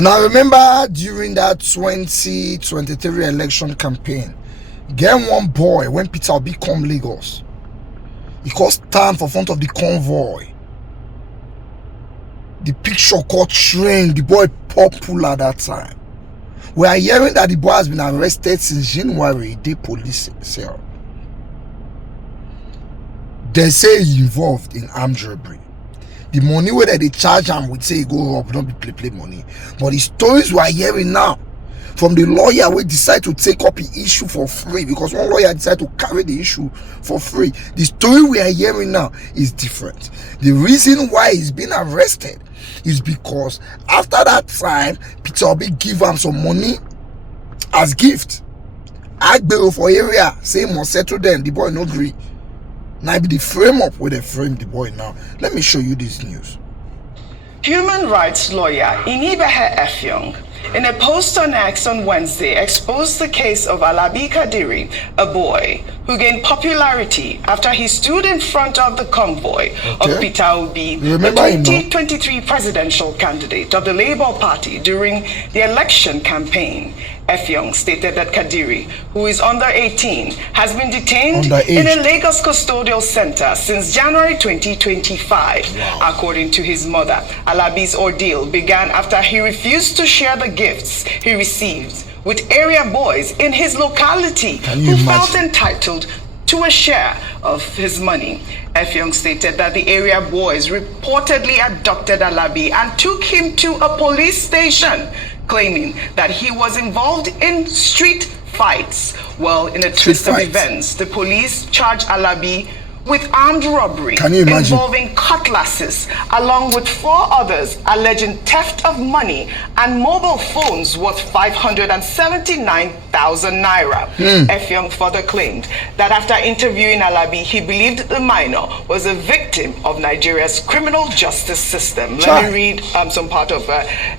Now remember during that 2023 election campaign, get one boy when Peter Obi come Lagos, he called stand for front of the convoy. The picture caught trend. The boy popular that time. We are hearing that the boy has been arrested since January. The police cell. They say he involved in armed robbery. The money where they charge him would say go up, don't be play money. But the stories we are hearing now from the lawyer will decide to take up the issue for free, because one lawyer decided to carry the issue for free. The story we are hearing now is different. The reason why he's been arrested is because after that time, Peter Obi give him some money as gift. Agbero for area, say must settle them. The boy no agree. Now be the frame up where they frame the boy now. Let me show you this news. Human rights lawyer Inibehe Effiong, in a post on X on Wednesday, exposed the case of Alabi Kadiri, a boy who gained popularity after he stood in front of the convoy of Peter Obi, the 2023 presidential candidate of the Labour Party, during the election campaign. Effiong stated that Kadiri, who is under 18, has been detained in a Lagos custodial center since January 2025. Wow. According to his mother, Alabi's ordeal began after he refused to share the gifts he received with area boys in his locality who felt entitled to a share of his money. Effiong stated that the area boys reportedly abducted Alabi and took him to a police station, claiming that he was involved in street fights. Well, in a twist of events, the police charged Alabi with armed robbery involving cutlasses, along with 4 others alleging theft of money and mobile phones worth 579,000 naira. Effiong further claimed that after interviewing Alabi, he believed the minor was a victim of Nigeria's criminal justice system. Let me read some part of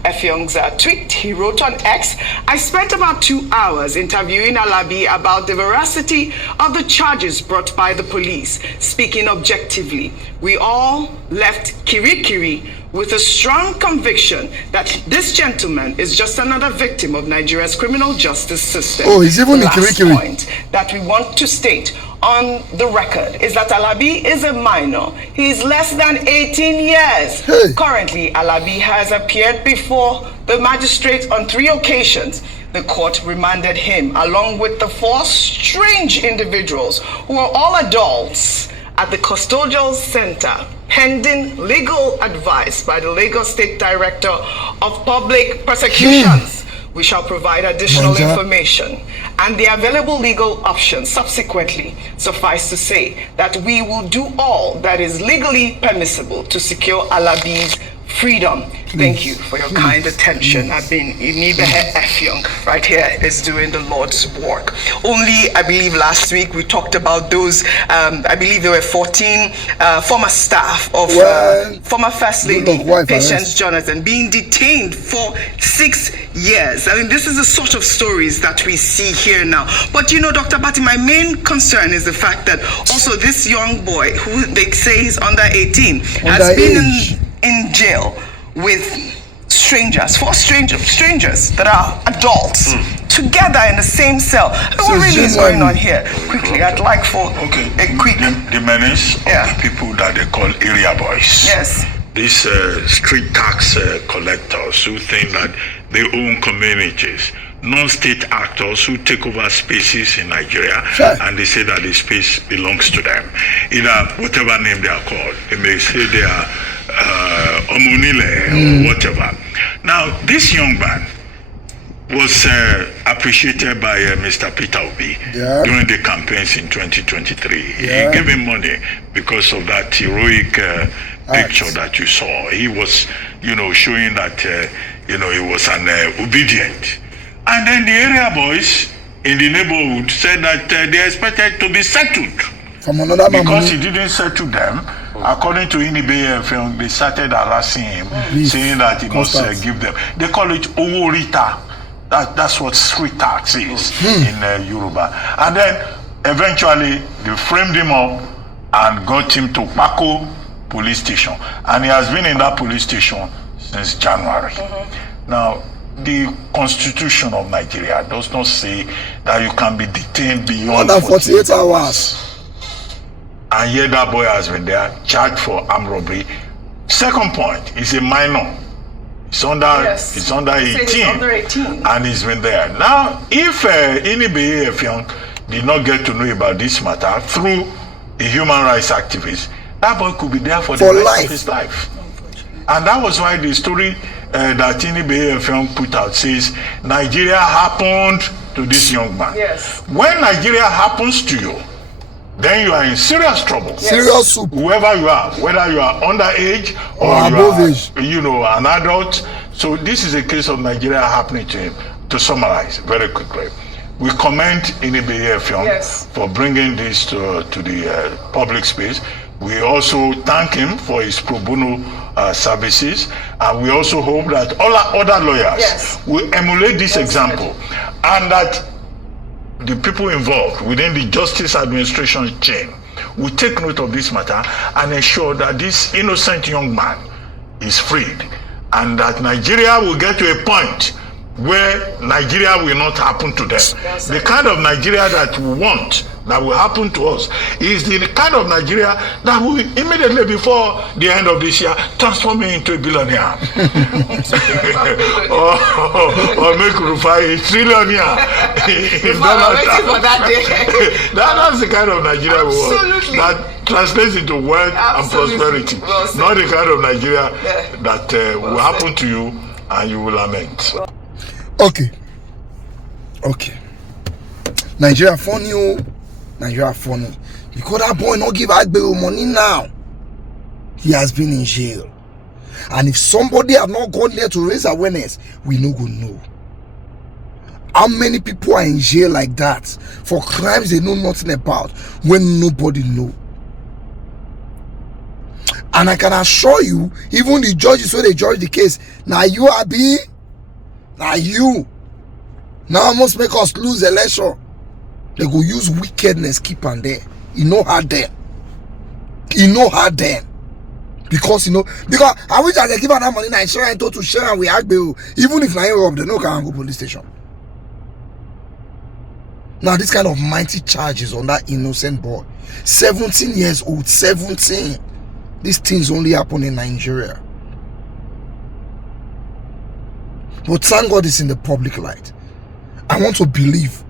Effiong's tweet. He wrote on X, "I spent about 2 hours interviewing Alabi about the veracity of the charges brought by the police. Speaking objectively, we all left Kirikiri with a strong conviction that this gentleman is just another victim of Nigeria's criminal justice system." Oh, he's even in Kirikiri. The last point that we want to state on the record is that Alabi is a minor. He is less than 18 years. Hey. Currently, Alabi has appeared before the magistrate on 3 occasions. The court remanded him along with the 4 strange individuals who are all adults at the custodial center, pending legal advice by the Lagos State Director of Public Prosecutions. We shall provide additional information and the available legal options subsequently. Suffice to say that we will do all that is legally permissible to secure Alabi's freedom. Thank you for your kind attention. I've been Inibehe Effiong right here is doing the Lord's work. Only, I believe last week we talked about those, I believe there were 14 former staff of former First Lady Patience Jonathan being detained for 6 years. I mean, this is the sort of stories that we see here now. But you know, Dr. Bati, my main concern is the fact that also this young boy, who they say is under 18, has been in jail with strangers, 4 strangers that are adults together in the same cell. What really is going on here? Quickly, I'd like for a quick... The menace of the people that they call area boys. Yes. These street tax collectors who think that they own communities. Non-state actors who take over spaces in Nigeria, and they say that the space belongs to them. Either whatever name they are called. They may say they are Omunile or whatever. Now, this young man was appreciated by Mr. Peter Obi during the campaigns in 2023. He gave him money because of that heroic picture that you saw. He was, showing that, he was an obedient. And then the area boys in the neighborhood said that they expected to be settled. From another because he didn't settle them. According to Inibehe Effiong, they started harassing him, saying that he must give them. They call it Oworita. That's what street tax is in Yoruba. And then eventually they framed him up and got him to Pako police station. And he has been in that police station since January. Now, the Constitution of Nigeria does not say that you can be detained beyond more than 48 hours. And yet that boy has been there, charged for armed robbery. Second point, he's a minor. It's under 18, and he's been there. Now, if anybody did not get to know about this matter through a human rights activist, that boy could be there for the rest of his life. And that was why the story that Tinibe put out says Nigeria happened to this young man. Yes. When Nigeria happens to you, then you are in serious trouble. Yes. Serious soup. Whoever you are, whether you are underage or above age, an adult. So this is a case of Nigeria happening to him. To summarize very quickly, we commend Inebe for bringing this to the public space. We also thank him for his pro bono services, and we also hope that all our other lawyers will emulate this example, and that the people involved within the justice administration chain will take note of this matter and ensure that this innocent young man is freed, and that Nigeria will get to a point where Nigeria will not happen to them. The kind of Nigeria that we want, that will happen to us, is the kind of Nigeria that will immediately before the end of this year transform me into a billionaire. or make Rufai a trillionaire. That's the kind of Nigeria we want, that translates into wealth and prosperity. Not the kind of Nigeria that will happen to you and you will lament. Okay. Nigeria funny, Nigeria funny. Because that boy not give Agbero money now. He has been in jail. And if somebody have not gone there to raise awareness, we no go know. How many people are in jail like that for crimes they know nothing about when nobody know? And I can assure you, even the judges when they judge the case, now you are be. Now you almost make us lose election. They go use wickedness keep on there. You know how then. Because because I wish I could give her that money and share and to share and we act even if I rob, they no can go police station. Now this kind of mighty charges on that innocent boy. 17 years old, 17. These things only happen in Nigeria. But thank God it's in the public light. I want to believe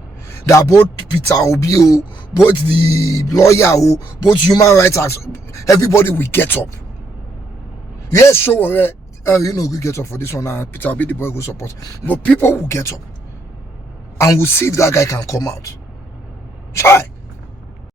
that both Peter Obi, both the lawyer, both human rights acts, everybody will get up. Yes, sure, we get up for this one. Peter Obi, the boy, will support. But people will get up and we'll see if that guy can come out.